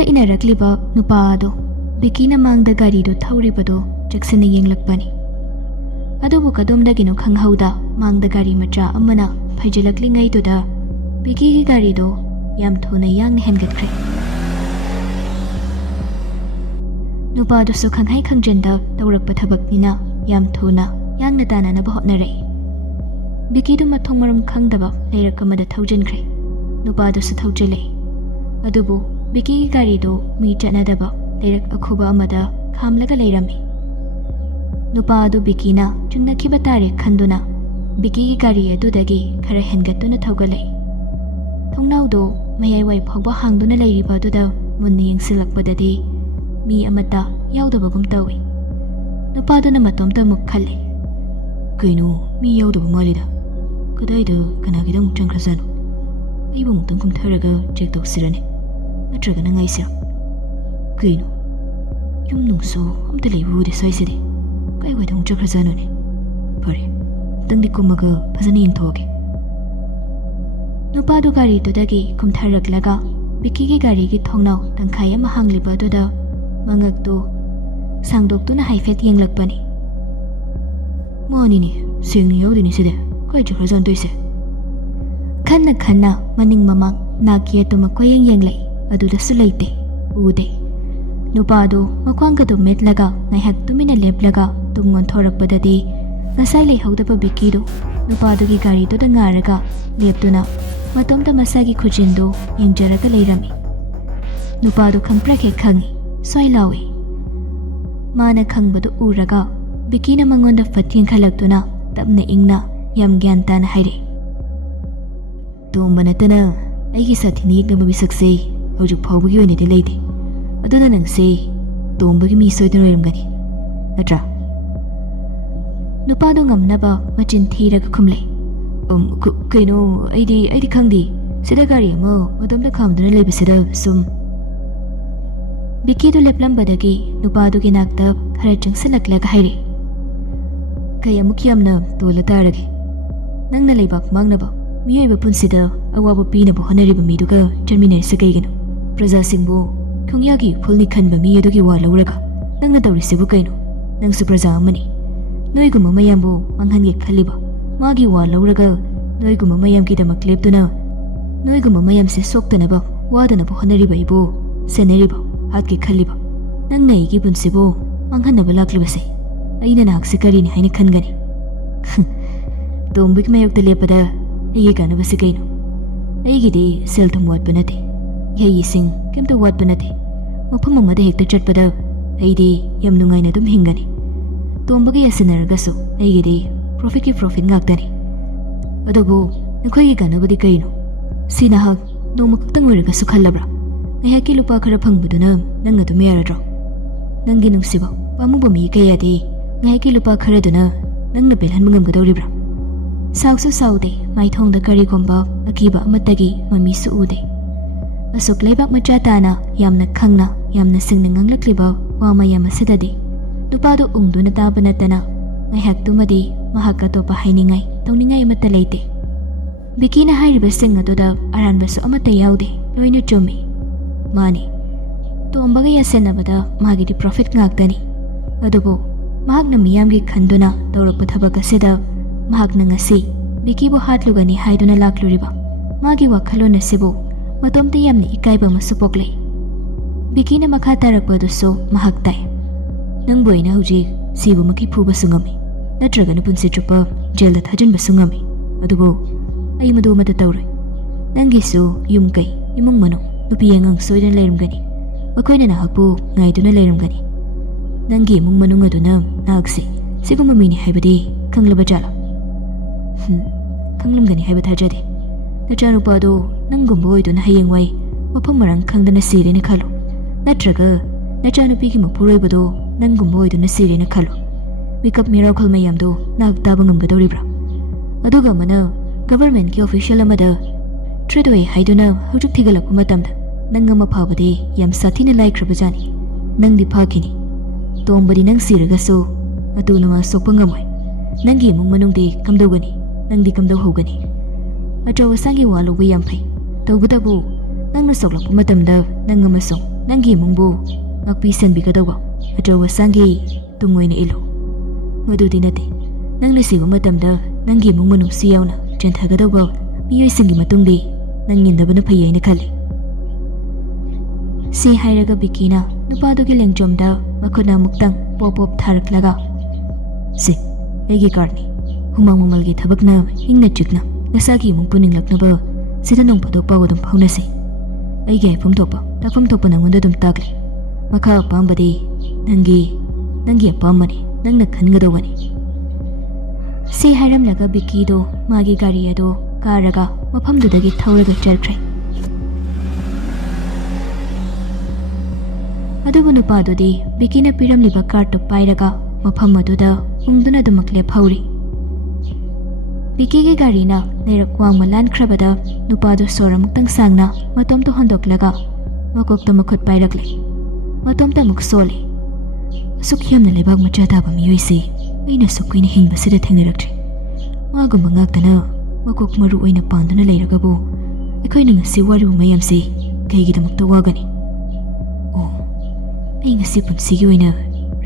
ꯃꯥꯡꯗ ꯏꯅꯔꯛꯂꯤꯕ ꯅꯨꯄꯥ ꯑꯗꯨ ꯕꯤꯀꯤꯅ ꯃꯥꯡꯗ ꯒꯥꯔꯤꯗꯨ ꯊꯧꯔꯤꯕꯗꯨ ꯆꯦꯛꯁꯤꯟꯅ ꯌꯦꯡꯂꯛꯄꯅꯤ꯫ ꯑꯗꯨꯕꯨ ꯀꯗꯣꯝꯗꯒꯤꯅꯣ ꯈꯪꯍꯧꯗ ꯃꯥꯡꯗ ꯒꯥꯔꯤ ꯃꯆꯥ ꯑꯃꯅ ꯐꯩꯖꯤꯜꯂꯛꯂꯤꯉꯩꯗꯨꯗ ꯕꯤꯀꯤꯒꯤ ꯒꯥꯔꯤꯗꯨ ꯌꯥꯝ ꯊꯨꯅ ꯌꯥꯡꯅ ꯍꯦꯟꯒꯠꯈ꯭ꯔꯦ꯫ ꯅꯨꯄꯥꯗꯨꯁꯨ ꯈꯪꯍꯩ ꯈꯪꯖꯟꯗ ꯇꯧꯔꯛꯄ ꯊꯕꯛꯅꯤꯅ ꯌꯥꯝ ꯊꯨꯅ ꯌꯥꯡꯅ ꯇꯥꯅꯅꯕ ꯍꯣꯠꯅꯔꯛꯏ꯫ ꯕꯤꯀꯤꯗꯨ ꯃꯊꯣꯡ ꯃꯔꯝ ꯈꯪꯗꯕ ꯂꯩꯔꯛ ꯑꯃꯗ ꯊꯧꯖꯤꯟꯈ꯭ꯔꯦ꯫ ꯅꯨꯄꯥꯗꯨꯁꯨ ꯊꯧꯖꯤꯜꯂꯛꯏ꯫ ꯑꯗꯨꯕꯨ ꯕꯤꯀꯤꯒꯤ ꯒꯥꯔꯤꯗꯨ ꯃꯤ ꯆꯠꯅꯗꯕ ꯂꯩꯔꯛ ꯑꯈꯨꯕ ꯑꯃꯗ ꯈꯥꯝꯂꯒ ꯂꯩꯔꯝꯃꯤ꯫ ꯅꯨꯄꯥ ꯑꯗꯨ ꯕꯤꯀꯤꯅ ꯆꯤꯡꯅꯈꯤꯕ ꯇꯥꯔꯦ ꯈꯟꯗꯨꯅ ꯕꯤꯀꯤꯒꯤ ꯒꯥꯔꯤ ꯑꯗꯨꯗꯒꯤ ꯈꯔ ꯍꯦꯟꯒꯠꯇꯨꯅ ꯊꯧꯒꯠꯂꯛꯏ꯫ ꯊꯣꯡꯅꯥꯎꯗꯨ ꯃꯌꯥꯏꯋꯥꯏ ꯐꯥꯎꯕ ꯍꯥꯡꯗꯨꯅ ꯂꯩꯔꯤꯕ ꯑꯗꯨꯗ ꯃꯨꯟꯅ ꯌꯦꯡꯁꯤꯜꯂꯛꯄꯗꯗꯤ ꯃꯤ ꯑꯃꯠꯇ ꯌꯥꯎꯗꯕꯒꯨꯝ ꯇꯧꯏ꯫ ꯅꯨꯄꯥꯗꯨꯅ ꯃꯇꯣꯝꯇ ꯑꯃꯨꯛ ꯈꯜꯂꯤ, ꯀꯩꯅꯣ ꯃꯤ ꯌꯥꯎꯗꯕ ꯃꯥꯜꯂꯤꯗ, ꯀꯗꯥꯏꯗ ꯀꯅꯥꯒꯤꯗ ꯑꯃꯨꯛ ꯆꯪꯈ꯭ꯔꯖꯥꯠꯅꯣ? ꯑꯩꯕꯨ ꯑꯃꯨꯛꯇꯪ ꯀꯨꯝꯊꯔꯒ ꯆꯦꯛ ꯇꯧꯁꯤꯔꯅꯦ, ꯅꯠꯇ꯭ꯔꯒꯅ ꯉꯥꯏꯁꯤꯔ? ꯀꯩꯅꯣ ꯌꯨꯝ ꯅꯨꯡꯁꯨ ꯑꯝꯇ ꯂꯩꯕ ꯎꯗꯦ ꯁ꯭ꯋꯥꯏꯁꯤꯗꯤ, ꯀꯥꯏꯋꯥꯏꯗ ꯑꯃꯨꯛ ꯆꯠꯈ꯭ꯔꯖꯥꯠꯅꯣꯅꯦ? ꯐꯔꯦ, ꯑꯃꯨꯛꯇꯪꯗꯤ ꯀꯨꯝꯃꯒ ꯐꯖꯅ ꯌꯦꯡꯊꯣꯛꯑꯒꯦ꯫ ꯅꯨꯄꯥꯗꯨ ꯒꯥꯔꯤꯗꯨꯗꯒꯤ ꯀꯨꯝꯊꯔꯛꯂꯒ ꯕꯤꯀꯤꯒꯤ ꯒꯥꯔꯤꯒꯤ ꯊꯣꯡꯅꯥꯎ ꯇꯪꯈꯥꯏ ꯑꯃ ꯍꯥꯡꯂꯤꯕ ꯑꯗꯨꯗ ꯃꯉꯛꯇꯨ ꯁꯥꯡꯗꯣꯛꯇꯨꯅ ꯍꯥꯏꯐꯦꯠ ꯌꯦꯡꯂꯛꯄꯅꯤ꯫ ꯃꯥꯅꯤꯅꯦ, ꯁꯦꯡꯅ ꯌꯥꯎꯗꯦꯅꯦ ꯁꯤꯗꯤ, ꯀꯥꯏ ꯆꯠꯈ꯭ꯔꯖꯥꯠꯅꯣ ꯇꯧꯏꯁꯦ? ꯈꯟꯅ ꯈꯟꯅ ꯃꯅꯤꯡ ꯃꯃꯥꯡ ꯅꯥꯛ ꯌꯦꯠꯇꯨꯃ ꯀꯣꯏꯌꯦꯡ ꯌꯦꯡꯂꯛꯏ꯫ ꯑꯗꯨꯗꯁꯨ ꯂꯩꯇꯦ, ꯎꯗꯦ꯫ ꯅꯨꯄꯥꯗꯨ ꯃꯈ꯭ꯋꯥꯡꯒꯗꯨ ꯃꯦꯠꯂꯒ ꯉꯥꯏꯍꯥꯛ ꯇꯨꯃꯤꯟꯅ ꯂꯦꯞꯂꯒ ꯇꯨꯡ ꯑꯣꯟꯊꯣꯔꯛꯄꯗꯗꯤ ꯉꯁꯥꯏ ꯂꯩꯍꯧꯗꯕ ꯕꯤꯀꯤꯗꯨ ꯅꯨꯄꯥꯗꯨꯒꯤ ꯒꯥꯔꯤꯗꯨꯗ ꯉꯥꯔꯒ ꯂꯦꯞꯇꯨꯅ ꯃꯇꯣꯝꯇ ꯃꯁꯥꯒꯤ ꯈꯨꯖꯤꯟꯗꯨ ꯌꯦꯡꯖꯔꯒ ꯂꯩꯔꯝꯃꯤ꯫ ꯅꯨꯄꯥꯗꯨ ꯈꯪꯄ꯭ꯔꯦꯛ ꯍꯦꯛ ꯈꯪꯏ, ꯁ꯭ꯋꯥꯏ ꯂꯥꯎꯏ꯫ ꯃꯥꯅ ꯈꯪꯕꯗꯨ ꯎꯔꯒ ꯕꯤꯀꯤꯅ ꯃꯉꯣꯟꯗ ꯐꯠ ꯌꯦꯡꯈꯠꯂꯛꯇꯨꯅ ꯇꯞꯅ ꯏꯪꯅ ꯌꯥꯝ ꯒ꯭ꯌꯥꯟ ꯇꯥꯅ ꯍꯥꯏꯔꯛꯏ, ꯇꯣꯝꯕ ꯅꯠꯇꯅ ꯑꯩꯒꯤ ꯁꯥꯊꯤꯅ ꯌꯦꯛꯅꯕ ꯃꯤꯁꯛꯁꯦ ꯍꯧꯖꯤꯛ ꯐꯥꯎꯕꯒꯤ ꯑꯣꯏꯅꯗꯤ ꯂꯩꯇꯦ꯫ ꯑꯗꯨꯅ ꯅꯪꯁꯦ ꯇꯣꯝꯕꯒꯤ ꯃꯤ ꯁꯣꯏꯗꯅ ꯑꯣꯏꯔꯝꯒꯅꯤ, ꯅꯠꯇ꯭ꯔꯥ? ꯅꯨꯄꯥꯗꯨ ꯉꯝꯅꯕ ꯃꯆꯤꯟ ꯊꯤꯔꯒ ꯈꯨꯝꯂꯛꯏ, ꯀꯩꯅꯣ ꯑꯩꯗꯤ ꯈꯪꯗꯦ, ꯁꯤꯗ ꯒꯥꯔꯤ ꯑꯃ ꯃꯇꯣꯝꯇ ꯈꯥꯝꯗꯨꯅ ꯂꯩꯕꯁꯤꯗ ꯁꯨꯝ꯫ ꯕꯤꯀꯤꯗꯨ ꯂꯦꯞꯂꯝꯕꯗꯒꯤ ꯅꯨꯄꯥꯗꯨꯒꯤ ꯅꯥꯛꯇ ꯈꯔ ꯆꯪꯁꯤꯜꯂꯛꯂꯒ ꯍꯥꯏꯔꯛꯏ, ꯀꯌꯥꯃꯨꯛ ꯌꯥꯝꯅ ꯇꯣꯜꯂ ꯇꯥꯔꯒꯦ? ꯅꯪꯅ ꯂꯩꯕꯥꯛ ꯃꯥꯡꯅꯕ ꯃꯤꯑꯣꯏꯕ ꯄꯨꯟꯁꯤꯗ ꯑꯋꯥꯕ ꯄꯤꯅꯕ ꯍꯣꯠꯅꯔꯤꯕ ꯃꯤꯗꯨꯒ ꯆꯠꯃꯤꯟꯅꯔꯤꯁꯤ ꯀꯩꯒꯤꯅꯣ? ꯄ꯭ꯔꯖꯥꯁꯤꯡꯕꯨ ꯈꯣꯡꯌꯥꯒꯤ ꯏꯐꯨꯜꯅꯤ ꯈꯟꯕ ꯃꯤ ꯑꯗꯨꯒꯤ ꯋꯥ ꯂꯧꯔꯒ ꯅꯪꯅ ꯇꯧꯔꯤꯁꯤꯕꯨ ꯀꯩꯅꯣ? ꯅꯪꯁꯨ ꯄ꯭ꯔꯖꯥ ꯑꯃꯅꯤ, ꯅꯣꯏꯒꯨꯝꯕ ꯃꯌꯥꯝꯕꯨ ꯃꯥꯡꯍꯟꯒꯦ ꯈꯜꯂꯤꯕ ꯃꯥꯒꯤ ꯋꯥ ꯂꯧꯔꯒ ꯅꯣꯏꯒꯨꯝꯕ ꯃꯌꯥꯝꯒꯤꯗꯃꯛ ꯂꯦꯞꯇꯨꯅ ꯅꯣꯏꯒꯨꯝꯕ ꯃꯌꯥꯝꯁꯦ ꯁꯣꯛꯇꯅꯕ ꯋꯥꯗꯅꯕ ꯍꯣꯠꯅꯔꯤꯕ ꯑꯩꯕꯨ ꯁꯦꯟꯅꯔꯤꯕ, ꯍꯥꯠꯀꯦ ꯈꯜꯂꯤꯕ ꯅꯪꯅ ꯑꯩꯒꯤ ꯄꯨꯟꯁꯤꯕꯨ ꯃꯥꯡꯍꯟꯅꯕ ꯂꯥꯛꯂꯤꯕꯁꯦ ꯑꯩꯅ ꯅꯍꯥꯛꯁꯦ ꯀꯔꯤꯅꯤ ꯍꯥꯏꯅ ꯈꯟꯒꯅꯤ? ꯇꯣꯝꯕꯒꯤ ꯃꯥꯌꯣꯛꯇ ꯂꯦꯞꯄꯗ ꯑꯩꯒꯤ ꯀꯥꯟꯅꯕꯁꯤ ꯀꯩꯅꯣ? ꯑꯩꯒꯤꯗꯤ ꯁꯦꯜ ꯊꯨꯝ ꯋꯥꯠꯄ ꯅꯠꯇꯦ, ꯏꯍꯩ ꯏꯁꯤꯡ ꯀꯩꯝꯇ ꯋꯥꯠꯄ ꯅꯠꯇꯦ꯫ ꯃꯐꯝ ꯑꯃꯗ ꯍꯦꯛꯇ ꯆꯠꯄꯗ ꯑꯩꯗꯤ ꯌꯥꯝ ꯅꯨꯡꯉꯥꯏꯅ ꯑꯗꯨꯝ ꯍꯤꯡꯒꯅꯤ꯫ ꯇꯣꯝꯕꯒ ꯌꯥꯁꯤꯟꯅꯔꯒꯁꯨ ꯑꯩꯒꯤꯗꯤ ꯄ꯭ꯔꯣꯐꯤꯠꯀꯤ ꯄ꯭ꯔꯣꯐꯤꯠ ꯉꯥꯛꯇꯅꯤ꯫ ꯑꯗꯨꯕꯨ ꯅꯈꯣꯏꯒꯤ ꯀꯥꯟꯅꯕꯗꯤ ꯀꯩꯅꯣ? ꯁꯤ ꯅꯍꯥꯛ ꯅꯣꯡꯃ ꯈꯛꯇꯪ ꯑꯣꯏꯔꯒꯁꯨ ꯈꯜꯂꯕ꯭ꯔꯥ? ꯉꯥꯏꯍꯥꯛꯀꯤ ꯂꯨꯄꯥ ꯈꯔ ꯐꯪꯕꯗꯨꯅ ꯅꯪ ꯑꯗꯨꯝ ꯌꯥꯔꯗ꯭ꯔꯣ? ꯅꯪꯒꯤ ꯅꯨꯡꯁꯤꯕ ꯄꯥꯝꯃꯨꯕ ꯃꯤ ꯀꯌꯥꯗꯤ ꯉꯥꯏꯍꯥꯛꯀꯤ ꯂꯨꯄꯥ ꯈꯔꯗꯨꯅ ꯅꯪꯅ ꯄꯦꯜꯍꯟꯕ ꯉꯝꯒꯗꯧꯔꯤꯕ꯭ꯔꯥ? ꯁꯥꯎꯁꯨ ꯁꯥꯎꯗꯦ, ꯃꯥꯏꯊꯣꯡꯗ ꯀꯔꯤꯒꯨꯝꯕ ꯑꯀꯤꯕ ꯑꯃꯠꯇꯒꯤ ꯃꯃꯤꯁꯨ ꯎꯗꯦ꯫ ꯑꯁꯨꯛ ꯂꯩꯕꯥꯛ ꯃꯆꯥ ꯇꯥꯅ ꯌꯥꯝꯅ ꯈꯪꯅ ꯌꯥꯝꯅ ꯁꯤꯡꯅ ꯉꯥꯡꯂꯛꯂꯤꯕ ꯋꯥ ꯃꯌꯥꯝ ꯑꯁꯤꯗꯗꯤ ꯅꯨꯄꯥꯗꯨ ꯎꯪꯗꯨꯅ ꯇꯥꯕ ꯅꯠꯇꯅ ꯉꯥꯏꯍꯥꯛꯇꯨꯃꯗꯤ ꯃꯍꯥꯛ ꯑꯇꯣꯞꯄ ꯍꯥꯏꯅꯤꯡꯉꯥꯏ ꯇꯧꯅꯤꯡꯉꯥꯏ ꯑꯃꯠꯇ ꯂꯩꯇꯦ꯫ ꯕꯤꯀꯤꯅ ꯍꯥꯏꯔꯤꯕꯁꯤꯡ ꯑꯗꯨꯗ ꯑꯔꯥꯟꯕꯁꯨ ꯑꯃꯠꯇ ꯌꯥꯎꯗꯦ, ꯂꯣꯏꯅ ꯆꯨꯝꯃꯤ꯫ ꯃꯥꯅꯤ, ꯇꯣꯝꯕꯒ ꯌꯥꯁꯤꯟꯅꯕꯗ ꯃꯥꯒꯤꯗꯤ ꯄ꯭ꯔꯣꯐꯤꯠ ꯉꯥꯛꯇꯅꯤ꯫ ꯑꯗꯨꯕꯨ ꯃꯍꯥꯛꯅ ꯃꯤꯌꯥꯝꯒꯤ ꯈꯟꯗꯨꯅ ꯇꯧꯔꯛꯄ ꯊꯕꯛ ꯑꯁꯤꯗ ꯃꯍꯥꯛꯅ ꯉꯁꯤ ꯕꯤꯀꯤꯕꯨ ꯍꯥꯠꯂꯨꯒꯅꯤ ꯍꯥꯏꯗꯨꯅ ꯂꯥꯛꯂꯨꯔꯤꯕ ꯃꯥꯒꯤ ꯋꯥꯈꯜꯂꯣꯟ ꯑꯁꯤꯕꯨ ꯃꯇꯣꯝꯇ ꯌꯥꯝꯅ ꯏꯀꯥꯏꯕ ꯑꯃꯁꯨ ꯄꯣꯛꯂꯛꯏ꯫ ꯕꯤꯀꯤꯅ ꯃꯈꯥ ꯇꯥꯔꯛꯄ ꯑꯗꯨꯁꯨ ꯃꯍꯥꯛ ꯇꯥꯏ, ꯅꯪꯕꯨ ꯑꯩꯅ ꯍꯧꯖꯤꯛ ꯁꯤꯕꯃꯛꯀꯤ ꯐꯨꯕꯁꯨ ꯉꯝꯃꯤ, ꯅꯠꯇ꯭ꯔꯒꯅ ꯄꯨꯟꯁꯤ ꯆꯨꯞꯄ ꯖꯦꯜꯗ ꯊꯥꯖꯤꯟꯕꯁꯨ ꯉꯝꯃꯤ꯫ ꯑꯗꯨꯕꯨ ꯑꯩ ꯃꯗꯨ ꯑꯃꯠꯇ ꯇꯧꯔꯣꯏ꯫ ꯅꯪꯒꯤꯁꯨ ꯌꯨꯝ ꯀꯩ ꯏꯃꯨꯡ ꯃꯅꯨꯡ ꯅꯨꯄꯤ ꯑꯉꯥꯡ ꯁꯣꯏꯗꯅ ꯂꯩꯔꯝꯒꯅꯤ, ꯃꯈꯣꯏꯅ ꯅꯍꯥꯛꯄꯨ ꯉꯥꯏꯗꯨꯅ ꯂꯩꯔꯝꯒꯅꯤ꯫ ꯅꯪꯒꯤ ꯏꯃꯨꯡ ꯃꯅꯨꯡ ꯑꯗꯨꯅ ꯅꯍꯥꯛꯁꯦ ꯁꯤꯒꯨꯝꯕ ꯃꯤꯅꯤ ꯍꯥꯏꯕꯗꯤ ꯈꯪꯂꯕ ꯖꯥꯠꯂꯥ? ꯈꯪꯂꯝꯒꯅꯤ ꯍꯥꯏꯕ ꯊꯥꯖꯗꯦ꯫ ꯅꯆꯥꯅꯨꯄꯥꯗꯣ ꯅꯪꯒꯨꯝꯕ ꯑꯣꯏꯗꯨꯅ ꯍꯌꯦꯡꯋꯥꯏ ꯃꯐꯝ ꯃꯔꯥꯡ ꯈꯪꯗꯅ ꯁꯤꯔꯦꯅ ꯈꯜꯂꯣ, ꯅꯠꯇ꯭ꯔꯒ ꯅꯆꯥꯅꯨꯄꯤꯒꯤ ꯃꯄꯨꯔꯣꯏꯕꯗꯣ ꯅꯪꯒꯨꯝꯕ ꯑꯣꯏꯗꯨꯅ ꯁꯤꯔꯦꯅ ꯈꯜꯂꯣ꯫ ꯃꯤꯀꯞ ꯃꯤꯔꯥꯎꯈꯜ ꯃꯌꯥꯝꯗꯣ ꯅꯍꯥꯛ ꯇꯥꯕ ꯉꯝꯒꯗꯧꯔꯤꯕ꯭ꯔꯥ? ꯑꯗꯨꯒ ꯑꯃꯅ ꯒꯚꯔꯟꯃꯦꯟꯠꯀꯤ ꯑꯣꯐꯤꯁꯤꯌꯦꯜ ꯑꯃꯗ ꯊ꯭ꯔꯦꯠ ꯑꯣꯏ ꯍꯥꯏꯗꯨꯅ ꯍꯧꯖꯤꯛ ꯊꯤꯒꯠꯂꯛꯄ ꯃꯇꯝꯗ ꯅꯪ ꯑꯃ ꯐꯥꯕꯗꯤ ꯌꯥꯝ ꯁꯥꯊꯤꯅ ꯂꯥꯏꯈ꯭ꯔꯕꯖꯥꯠꯅꯤ꯫ ꯅꯪꯗꯤ ꯐꯥꯈꯤꯅꯤ꯫ ꯇꯣꯝꯕꯗꯤ ꯅꯪ ꯁꯤꯔꯒꯁꯨ ꯑꯇꯨ ꯅꯨꯡꯉꯥ ꯁꯣꯛꯄ ꯉꯝꯃꯣꯏ꯫ ꯅꯪꯒꯤ ꯏꯃꯨꯡ ꯃꯅꯨꯡꯗꯤ ꯀꯝꯗꯧꯒꯅꯤ? ꯅꯪꯗꯤ ꯀꯝꯗꯧꯍꯧꯒꯅꯤ? ꯑꯆꯧ ꯑꯁꯥꯡꯒꯤ ꯋꯥ ꯂꯧꯕ ꯌꯥꯝ ꯐꯩ, ꯇꯧꯕꯇꯕꯨ ꯅꯪꯅ ꯁꯣꯛꯂꯛꯄ ꯃꯇꯝꯗ ꯅꯪ ꯑꯃꯁꯨꯡ ꯅꯪꯒꯤ ꯏꯃꯨꯡꯕꯨ ꯉꯥꯛꯄꯤ ꯁꯦꯟꯕꯤꯒꯗꯧꯕ ꯑꯆꯧꯕ ꯁꯪꯒꯤ ꯇꯨꯡ ꯑꯣꯏꯅ ꯏꯜꯂꯨ꯫ ꯃꯗꯨꯗꯤ ꯅꯠꯇꯦ, ꯅꯪꯅ ꯁꯤꯕ ꯃꯇꯝꯗ ꯅꯪꯒꯤ ꯏꯃꯨꯡ ꯃꯅꯨꯡꯁꯨ ꯌꯥꯎꯅ ꯆꯦꯟꯊꯒꯗꯧꯕ ꯃꯤꯑꯣꯏꯁꯤꯡꯒꯤ ꯃꯇꯨꯡꯗꯤ ꯅꯪ ꯏꯟꯗꯕꯅ ꯐꯩ ꯍꯥꯏꯅ ꯈꯜꯂꯤ꯫ ꯁꯤ ꯍꯥꯏꯔꯒ ꯕꯤꯀꯤꯅ ꯅꯨꯄꯥꯗꯨꯒꯤ ꯂꯦꯡꯖꯣꯝꯗ ꯃꯈꯨꯠꯅ ꯑꯃꯨꯛꯇꯪ ꯄꯣꯞ ꯄꯣꯞ ꯊꯥꯔꯛꯂꯒ, ꯁꯤ ꯑꯩꯒꯤ ꯀꯥꯔꯗꯅꯤ, ꯍꯨꯃꯥꯡ ꯃꯃꯜꯒꯤ ꯊꯕꯛꯅ ꯏꯪꯅ ꯆꯤꯛꯅ ꯅꯁꯥꯒꯤ ꯏꯃꯨꯡ ꯄꯨꯅꯤꯡꯂꯛꯅꯕ ꯁꯤꯗ ꯅꯣꯡ ꯐꯥꯗꯣꯛ ꯄꯥꯎ ꯑꯗꯨꯝ ꯐꯥꯎꯅꯁꯤ꯫ ꯑꯩꯒꯤ ꯍꯥꯏꯐꯝ ꯊꯣꯛꯄ ꯇꯥꯛꯐꯝ ꯊꯣꯛꯄ ꯅꯪꯉꯣꯟꯗ ꯑꯗꯨꯝ ꯇꯥꯛꯂꯤ꯫ ꯃꯈꯥ ꯑꯄꯥꯝꯕꯗꯤ ꯅꯪꯒꯤ ꯑꯄꯥꯝꯕꯅꯤ, ꯅꯪꯅ ꯈꯟꯒꯗꯧꯕꯅꯤ꯫ ꯁꯤ ꯍꯥꯏꯔꯝꯂꯒ ꯕꯤꯀꯤꯗꯣ ꯃꯥꯒꯤ ꯒꯥꯔꯤ ꯑꯗꯣ ꯀꯥꯔꯒ ꯃꯐꯝꯗꯨꯗꯒꯤ ꯊꯧꯔꯒ ꯆꯠꯈ꯭ꯔꯦ꯫ ꯑꯗꯨꯕꯨ ꯅꯨꯄꯥꯗꯨꯗꯤ ꯕꯤꯀꯤꯅ ꯄꯤꯔꯝꯂꯤꯕ ꯀꯥꯔꯗꯇꯨ ꯄꯥꯏꯔꯒ ꯃꯐꯝ ꯑꯗꯨꯗ ꯎꯪꯗꯨꯅ ꯑꯗꯨꯃꯛ ꯂꯦꯞꯍꯧꯔꯤ꯫ ꯕꯤꯀꯤꯒꯤ ꯒꯥꯔꯤꯅ ꯂꯩꯔꯛ ꯋꯥꯡꯃ ꯂꯥꯟꯈ꯭ꯔꯕꯗ ꯅꯨꯄꯥꯗꯨ ꯁꯣꯔ ꯑꯃꯨꯛꯇꯪ ꯁꯥꯡꯅ ꯃꯇꯣꯝꯇ ꯍꯣꯟꯗꯣꯛꯂꯒ ꯃꯀꯣꯛꯇ ꯃꯈꯨꯠ ꯄꯥꯏꯔꯛꯂꯦ꯫ ꯃꯇꯣꯝꯇ ꯑꯃꯨꯛ ꯁꯣꯜꯂꯦ꯫ ꯑꯁꯨꯛ ꯌꯥꯝꯅ ꯂꯩꯕꯥꯛ ꯃꯆꯥ ꯇꯥꯕ ꯃꯤꯑꯣꯏꯁꯤ ꯑꯩꯅ ꯑꯁꯨꯛ ꯀꯨꯏꯅ ꯍꯤꯡꯕꯁꯤꯗ ꯊꯦꯡꯅꯔꯛꯇ꯭ꯔꯤ꯫ ꯃꯥꯒꯨꯝꯕ ꯉꯥꯛꯇꯅ ꯃꯀꯣꯛ ꯃꯔꯨ ꯑꯣꯏꯅ ꯄꯥꯟꯗꯨꯅ ꯂꯩꯔꯒꯕꯨ ꯑꯩꯈꯣꯏꯅ ꯉꯁꯤ ꯋꯥꯔꯤꯕ ꯃꯌꯥꯝꯁꯤ ꯀꯩꯒꯤꯗꯃꯛꯇ ꯋꯥꯒꯅꯤ? ꯑꯣ, ꯑꯩ ꯉꯁꯤ ꯄꯨꯟꯁꯤꯒꯤ ꯑꯣꯏꯅ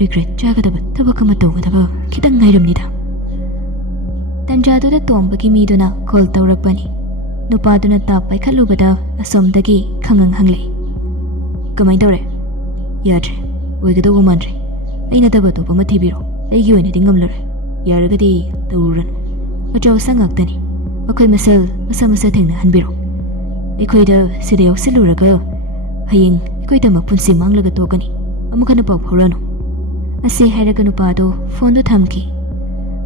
ꯔꯤꯒ꯭ꯔꯦꯠ ꯆꯥꯒꯗꯕ ꯊꯕꯛ ꯑꯃ ꯇꯧꯒꯗꯕ ꯈꯤꯇꯪ ꯉꯥꯏꯔꯝꯅꯤꯗ꯫ ꯇꯟꯖꯥꯗꯨꯗ ꯇꯣꯡꯕꯒꯤ ꯃꯤꯗꯨꯅ ꯀꯣꯜ ꯇꯧꯔꯛꯄꯅꯤ꯫ ꯅꯨꯄꯥꯗꯨꯅ ꯇꯥꯞ ꯄꯥꯏꯈꯠꯂꯨꯕꯗ ꯑꯁꯣꯝꯗꯒꯤ ꯈꯪꯉꯪ ꯍꯪꯂꯛꯏ, ꯀꯃꯥꯏ ꯇꯧꯔꯦ? ꯌꯥꯗ꯭ꯔꯦ, ꯑꯣꯏꯒꯗꯧꯕ ꯃꯥꯟꯗ꯭ꯔꯦ꯫ ꯑꯩ ꯅꯠꯇꯕ ꯑꯇꯣꯞꯄ ꯑꯃ ꯊꯤꯕꯤꯔꯣ, ꯑꯩꯒꯤ ꯑꯣꯏꯅꯗꯤ ꯉꯝꯂꯔꯣꯏ꯫ ꯌꯥꯔꯒꯗꯤ ꯇꯧꯔꯨꯔꯅꯨ, ꯑꯆꯧ ꯑꯁꯥꯡ ꯉꯥꯛꯇꯅꯤ, ꯑꯩꯈꯣꯏ ꯃꯁꯦꯜ ꯃꯁꯥ ꯃꯁꯥ ꯊꯦꯡꯅꯍꯟꯕꯤꯔꯣ꯫ ꯑꯩꯈꯣꯏꯗ ꯁꯤꯗ ꯌꯥꯎꯁꯤꯜꯂꯨꯔꯒ ꯍꯌꯦꯡ ꯑꯩꯈꯣꯏꯗꯃꯛ ꯄꯨꯟꯁꯤ ꯃꯥꯡꯂꯒ ꯇꯣꯛꯀꯅꯤ꯫ ꯑꯃꯨꯛ ꯍꯟꯅ ꯄꯥꯎ ꯐꯥꯎꯔꯅꯨ꯫ ꯑꯁꯤ ꯍꯥꯏꯔꯒ ꯅꯨꯄꯥꯗꯣ ꯐꯣꯟꯗꯨ ꯊꯝꯈꯤ꯫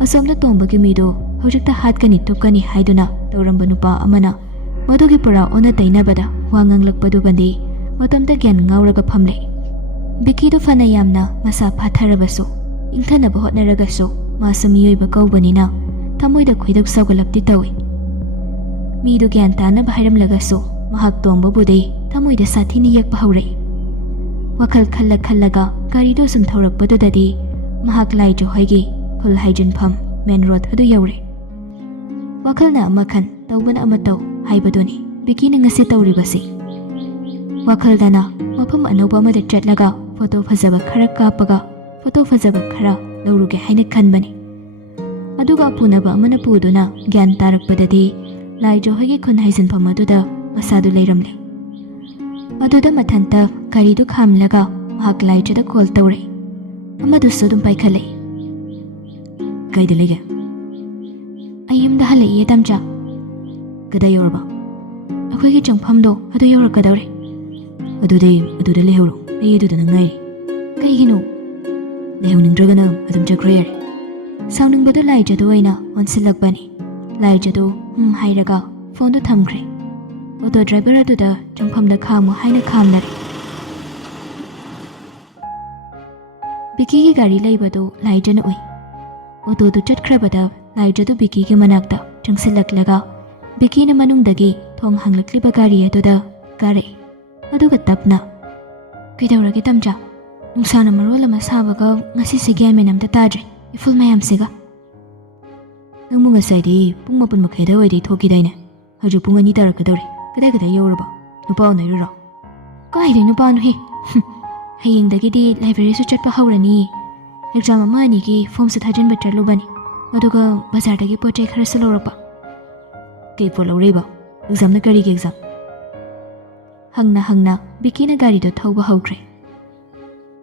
ꯑꯁꯣꯝꯗ ꯇꯣꯡꯕꯒꯤ ꯃꯤꯗꯣ ꯍꯧꯖꯤꯛꯇ ꯍꯥꯠꯀꯅꯤ ꯇꯨꯞꯀꯅꯤ ꯍꯥꯏꯗꯨꯅ ꯇꯧꯔꯝꯕ ꯅꯨꯄꯥ ꯑꯃꯅ ꯃꯗꯨꯒꯤ ꯄꯨꯔꯥ ꯑꯣꯟꯅ ꯇꯩꯅꯕꯗ ꯋꯥ ꯉꯥꯡꯂꯛꯄꯗꯨꯒꯗꯤ ꯃꯇꯣꯝꯇ ꯒ꯭ꯌꯥꯟ ꯉꯥꯎꯔꯒ ꯐꯝꯂꯦ꯫ ꯕꯤꯀꯤꯗꯨ ꯐꯅ ꯌꯥꯝꯅ ꯃꯁꯥ ꯐꯥꯊꯔꯕꯁꯨ, ꯏꯪꯊꯅꯕ ꯍꯣꯠꯅꯔꯒꯁꯨ ꯃꯥꯁꯨ ꯃꯤꯑꯣꯏꯕ ꯀꯧꯕꯅꯤꯅ ꯊꯃꯣꯏꯗ ꯈꯣꯏꯗꯧ ꯁꯥꯎꯒꯠꯂꯞꯇꯤ ꯇꯧꯏ꯫ ꯃꯤꯗꯨ ꯒ꯭ꯌꯥꯟ ꯇꯥꯅꯕ ꯍꯥꯏꯔꯝꯂꯒꯁꯨ ꯃꯍꯥꯛ ꯇꯣꯡꯕꯕꯨꯗꯤ ꯊꯃꯣꯏꯗ ꯁꯥꯊꯤꯅ ꯌꯦꯛꯄ ꯍꯧꯔꯛꯏ꯫ ꯋꯥꯈꯜ ꯈꯜꯂꯒ ꯒꯥꯔꯤꯗꯨ ꯁꯨꯝ ꯊꯧꯔꯛꯄꯗꯨꯗꯗꯤ ꯃꯍꯥꯛ ꯂꯥꯏꯖ ꯍꯣꯏꯒꯤ ꯈꯨꯜ ꯍꯥꯏꯖꯤꯟꯐꯝ ꯃꯦꯟ ꯔꯣꯗ ꯑꯗꯨ ꯌꯧꯔꯦ꯫ ꯋꯥꯈꯜꯅ ꯑꯃ ꯈꯟ ꯇꯧꯕꯅ ꯑꯃ ꯇꯧ ꯍꯥꯏꯕꯗꯨꯅꯤ ꯕꯤꯀꯤꯅ ꯉꯁꯤ ꯇꯧꯔꯤꯕꯁꯤ꯫ ꯋꯥꯈꯜꯗꯅ ꯃꯐꯝ ꯑꯅꯧꯕ ꯑꯃꯗ ꯆꯠꯂꯒ ꯐꯣꯇꯣ ꯐꯖꯕ ꯈꯔ ꯀꯥꯞꯄꯒ ꯐꯣꯇꯣ ꯐꯖꯕ ꯈꯔ ꯂꯧꯔꯨꯒꯦ ꯍꯥꯏꯅ ꯈꯟꯕꯅꯤ꯫ ꯑꯗꯨꯒ ꯄꯨꯅꯕ ꯑꯃꯅ ꯄꯨꯗꯨꯅ ꯒ꯭ꯌꯥꯟ ꯇꯥꯔꯛꯄꯗꯗꯤ ꯂꯥꯏꯖ ꯍꯣꯏꯒꯤ ꯈꯨꯟ ꯍꯥꯏꯖꯤꯟꯐꯝ ꯑꯗꯨꯗ ꯃꯁꯥꯗꯨ ꯂꯩꯔꯝꯂꯦ꯫ ꯑꯗꯨꯗ ꯃꯊꯟꯇ ꯒꯥꯔꯤꯗꯨ ꯈꯥꯝꯂꯒ ꯃꯍꯥꯛ ꯂꯥꯏꯖꯗ ꯀꯣꯜ ꯇꯧꯔꯛꯏ꯫ ꯑꯃꯗꯨꯁꯨ ꯑꯗꯨꯝ ꯄꯥꯏꯈꯠꯂꯛꯏ꯫ ꯀꯥꯏꯗ ꯂꯩꯒꯦ? ꯑꯩ ꯌꯨꯝꯗ ꯍꯜꯂꯛꯏꯌꯦ ꯇꯝꯆꯥ꯫ ꯀꯗꯥꯏ ꯌꯧꯔꯕ? ꯑꯩꯈꯣꯏꯒꯤ ꯆꯪꯐꯝꯗꯣ ꯑꯗꯨ ꯌꯧꯔꯛꯀꯗꯧꯔꯦ꯫ ꯑꯗꯨꯗꯤ ꯑꯗꯨꯗ ꯂꯩꯍꯧꯔꯣ, ꯑꯩ ꯑꯗꯨꯗ ꯉꯥꯏꯔꯤ꯫ ꯀꯩꯒꯤꯅꯣ? ꯂꯩꯍꯧꯅꯤꯡꯗ꯭ꯔꯒꯅ ꯑꯗꯨꯝ ꯆꯠꯈ꯭ꯔꯣ ꯌꯥꯔꯦ꯫ ꯁꯥꯎꯅꯤꯡꯕꯗꯨ ꯂꯥꯏꯖꯗ ꯑꯣꯏꯅ ꯑꯣꯟꯁꯤꯜꯂꯛꯄꯅꯤ꯫ ꯂꯥꯏꯖꯗꯨ ꯍꯥꯏꯔꯒ ꯐꯣꯟꯗꯨ ꯊꯝꯈ꯭ꯔꯦ꯫ ꯑꯣꯇꯣ ꯗ꯭ꯔꯥꯏꯚꯔ ꯑꯗꯨꯗ ꯆꯪꯐꯝꯗ ꯈꯥꯝꯃꯨ ꯍꯥꯏꯅ ꯈꯥꯝꯅꯔꯦ꯫ ꯕꯤꯀꯤꯒꯤ ꯒꯥꯔꯤ ꯂꯩꯕꯗꯨ ꯂꯥꯏꯖꯅ ꯎꯏ꯫ ꯑꯣꯇꯣꯗꯨ ꯆꯠꯈ꯭ꯔꯕꯗ ꯂꯥꯏꯖꯗꯨ ꯕꯤꯀꯤꯒꯤ ꯃꯅꯥꯛꯇ ꯆꯪꯁꯤꯜꯂꯛꯂꯒ ꯕꯤꯀꯤꯅ ꯃꯅꯨꯡꯗꯒꯤ ꯊꯣꯡ ꯍꯥꯡꯂꯛꯂꯤꯕ ꯒꯥꯔꯤ ꯑꯗꯨꯗ ꯀꯥꯔꯛꯏ꯫ ꯑꯗꯨꯒ ꯇꯞꯅ, ꯀꯩꯗꯧꯔꯒꯦ ꯇꯝꯆꯥ? ꯅꯨꯡꯁꯥꯅ ꯃꯔꯣꯜ ꯑꯃ ꯁꯥꯕꯒ ꯉꯁꯤꯁꯦ ꯒ꯭ꯌꯥꯟ ꯃꯦꯟ ꯑꯝꯇ ꯇꯥꯗ꯭ꯔꯦ, ꯏꯐꯨꯜ ꯃꯌꯥꯝꯁꯤꯒ꯫ ꯅꯪꯕꯨ ꯉꯁꯥꯏꯗꯤ ꯄꯨꯡ 7:30 ꯑꯗꯨꯋꯥꯏꯗꯩ ꯊꯣꯛꯈꯤꯗꯥꯏꯅꯦ? ꯍꯧꯖꯤꯛ ꯄꯨꯡ 2 ꯇꯥꯔꯛꯀꯗꯧꯔꯦ꯫ ꯀꯗꯥꯏ ꯌꯧꯔꯕ? ꯅꯨꯄꯥ ꯎꯅꯔꯨꯔꯣ? ꯀꯥꯏꯗꯩ ꯅꯨꯄꯥꯅꯣꯍꯦ? ꯍꯌꯦꯡꯗꯒꯤꯗꯤ ꯂꯥꯏꯕ꯭ꯔꯦꯔꯤꯁꯨ ꯆꯠꯄ ꯍꯧꯔꯅꯤ꯫ ꯑꯦꯛꯖꯥꯝ ꯑꯃ ꯑꯅꯤꯒꯤ ꯐꯣꯝꯁꯨ ꯊꯥꯖꯤꯟꯕ ꯆꯠꯂꯨꯕꯅꯤ, ꯑꯗꯨꯒ ꯕꯖꯥꯔꯗꯒꯤ ꯄꯣꯠ ꯆꯩ ꯈꯔꯁꯨ ꯂꯧꯔꯛꯄ꯫ ꯀꯩ ꯄꯣꯠ ꯂꯧꯔꯛꯏꯕ? ꯑꯦꯛꯖꯥꯝꯅ ꯀꯔꯤꯒꯤ ꯑꯦꯛꯖꯥꯝ? ꯍꯪꯅ ꯕꯤꯀꯤꯅ ꯒꯥꯔꯤꯗꯨ ꯊꯧꯕ ꯍꯧꯈ꯭ꯔꯦ꯫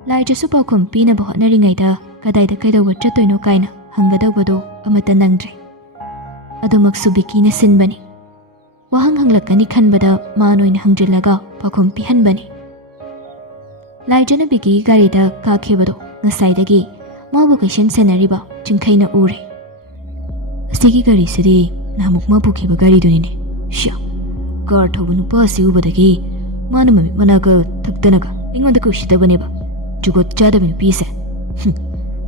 ꯂꯥꯏꯖꯁꯨ ꯄꯥꯎꯈꯨꯝ ꯄꯤꯅꯕ ꯍꯣꯠꯅꯔꯤꯉꯩꯗ ꯀꯗꯥꯏꯗ ꯀꯩꯗꯧꯕ ꯆꯠꯇꯣꯏꯅꯣ ꯀꯥꯏꯅ ꯍꯪꯒꯗꯧꯕꯗꯣ ꯑꯃꯠꯇ ꯅꯪꯗ꯭ꯔꯦ꯫ ꯑꯗꯨꯃꯛꯁꯨ ꯕꯤꯀꯤꯅ ꯁꯤꯟꯕꯅꯤ꯫ ꯋꯥꯍꯪ ꯍꯪꯂꯛꯀꯅꯤ ꯈꯟꯕꯗ ꯃꯥꯅ ꯑꯣꯏꯅ ꯍꯪꯖꯤꯜꯂꯒ ꯄꯥꯎꯈꯨꯝ ꯄꯤꯍꯟꯕꯅꯤ꯫ ꯂꯥꯏꯖꯅ ꯕꯤꯀꯤꯒꯤ ꯒꯥꯔꯤꯗ ꯀꯥꯈꯤꯕꯗꯣ ꯉꯁꯥꯏꯗꯒꯤ ꯃꯥꯕꯨ ꯀꯩꯁꯦꯟ ꯁꯦꯟꯅꯔꯤꯕ ꯆꯤꯡꯈꯩꯅ ꯎꯔꯦ꯫ ꯑꯁꯤꯒꯤ ꯒꯥꯔꯤꯁꯤꯗꯤ ꯅꯍꯥꯟꯃꯨꯛ ꯃꯥ ꯄꯨꯈꯤꯕ ꯒꯥꯔꯤꯗꯨꯅꯤꯅꯦ꯫ ꯁꯤꯌꯥ, ꯀꯥꯔ ꯊꯧꯕ ꯅꯨꯄꯥ ꯑꯁꯤ ꯎꯕꯗꯒꯤ ꯃꯥꯅ ꯃꯃꯤꯠ ꯃꯅꯥꯒ ꯊꯛꯇꯅꯒ ꯑꯩꯉꯣꯟꯗ ꯀꯧꯁꯤꯗꯕꯅꯦꯕ, ꯖꯨꯒꯣꯠ ꯆꯥꯗꯕ ꯅꯨꯄꯤꯁꯦ꯫